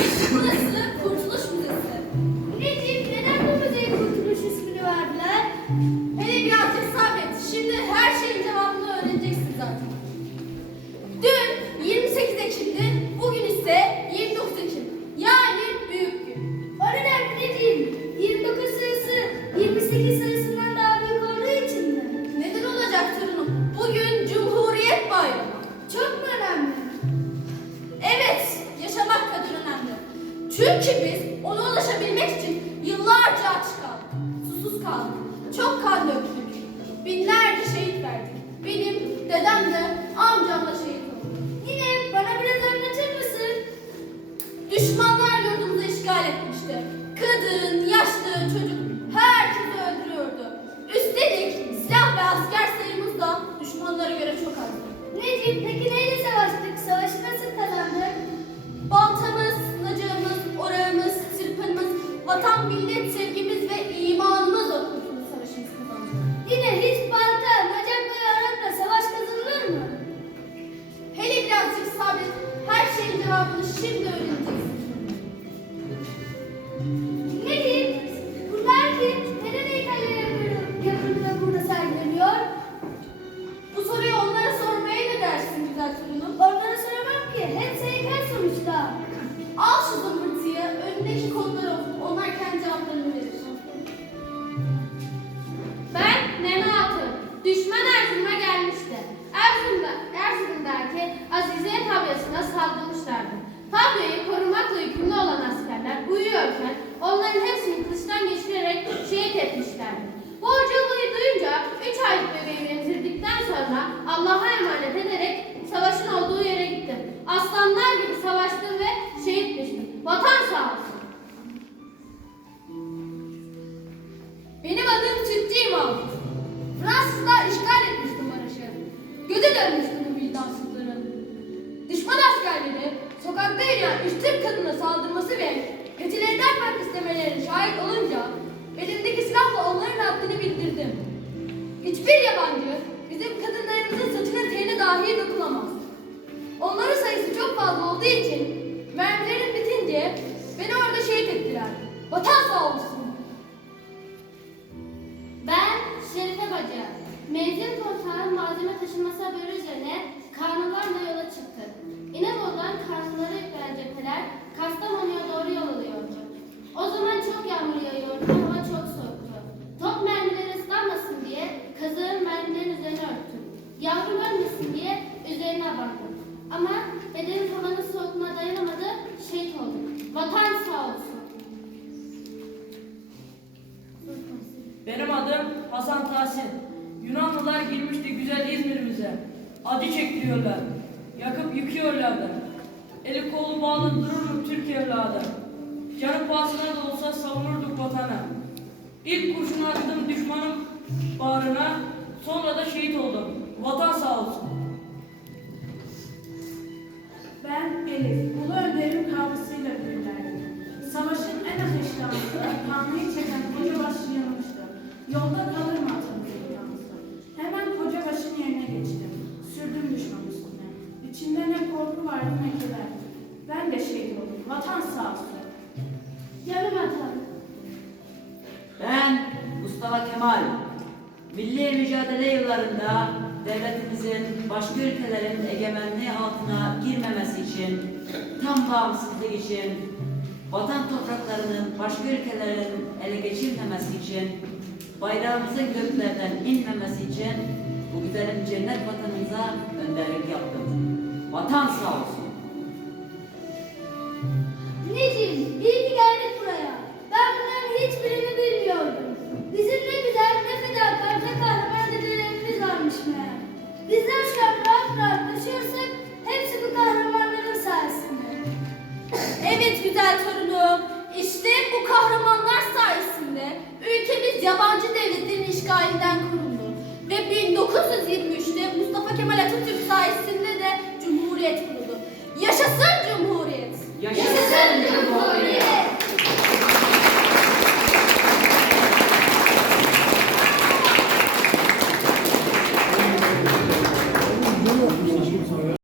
Thank you. Çünkü biz ona ulaşabilmek için yıllarca aç kaldık, susuz kaldık, çok kan döktük, binlerce şehit verdik. Benim dedem de amcam da şehit oldu. Yine bana biraz anlatır mısın? Düşmanlar yurdumuzu işgal etmişti. Kadın, yaşlı, çocuk herkesi öldürüyordu. Üstelik silah ve asker sayımız da düşmanlara göre çok azdı. Necip peki neyle savaştık? Savaşı nasıl kazandık? Vatan millet sevgimiz ve imanımızla kurtuluş savaşımız. Yine hiç balta, nacak ve yarakla savaş kazanılır mı? Hele birazcık sabret, her şeyin cevabını şimdi öğreneceksin. Uyuyorken onların hepsini kılıçtan geçirerek şehit etmişlerdi. Bu hocalığı duyunca üç aylık bebeğimi emzirdikten sonra Allah'a emanet ederek savaşın olduğu yere gittim. Aslanlar gibi savaştım ve şehit düştüm. Vatan sağ olsun. Benim adım Ciddi Mahmut. Fransızlar işgal etmişti Maraş'ı. Göze dönmüştü bu vicdansızların. Düşman askerleri sokakta yürüyen üç Türk kadına saldırması ve keçilerini atmak istemelerine şahit olunca elimdeki silahla onların haddini bildirdim. Hiçbir yabancı bizim kadınlarımızın saçına teline dahi dokunamaz. Onların sayısı çok fazla olduğu için mermilerim bitince beni orada şehit ettiler. Vatan sağ olsun. Ama bedenim havanın soğukluğuna dayanamadı, şehit oldum. Vatan sağ olsun. Benim adım Hasan Tahsin. Yunanlılar girmişti güzel İzmir'imize. Acı çektiriyorlar. Yakıp yıkıyorlardı. Eli kolu bağlı dururum Türk evladı. Canı pahasına da olsa savunurduk vatanı. İlk kurşunu attım düşmanın bağrına. Sonra da şehit oldum. Vatan sağ Vatan sağ olsun. Yarım vatan. Ben Mustafa Kemal. Milli mücadele yıllarında devletimizin başka ülkelerin egemenliği altına girmemesi için, tam bağımsızlık için, vatan topraklarının başka ülkelerin ele geçirmemesi için, bayrağımızın göklerden inmemesi için bu güzelim cennet vatanımıza önderlik yaptım. Vatan sağ olsun. Evet güzel torunum. İşte bu kahramanlar sayesinde ülkemiz yabancı devletlerin işgalinden korundu. Ve 1923'te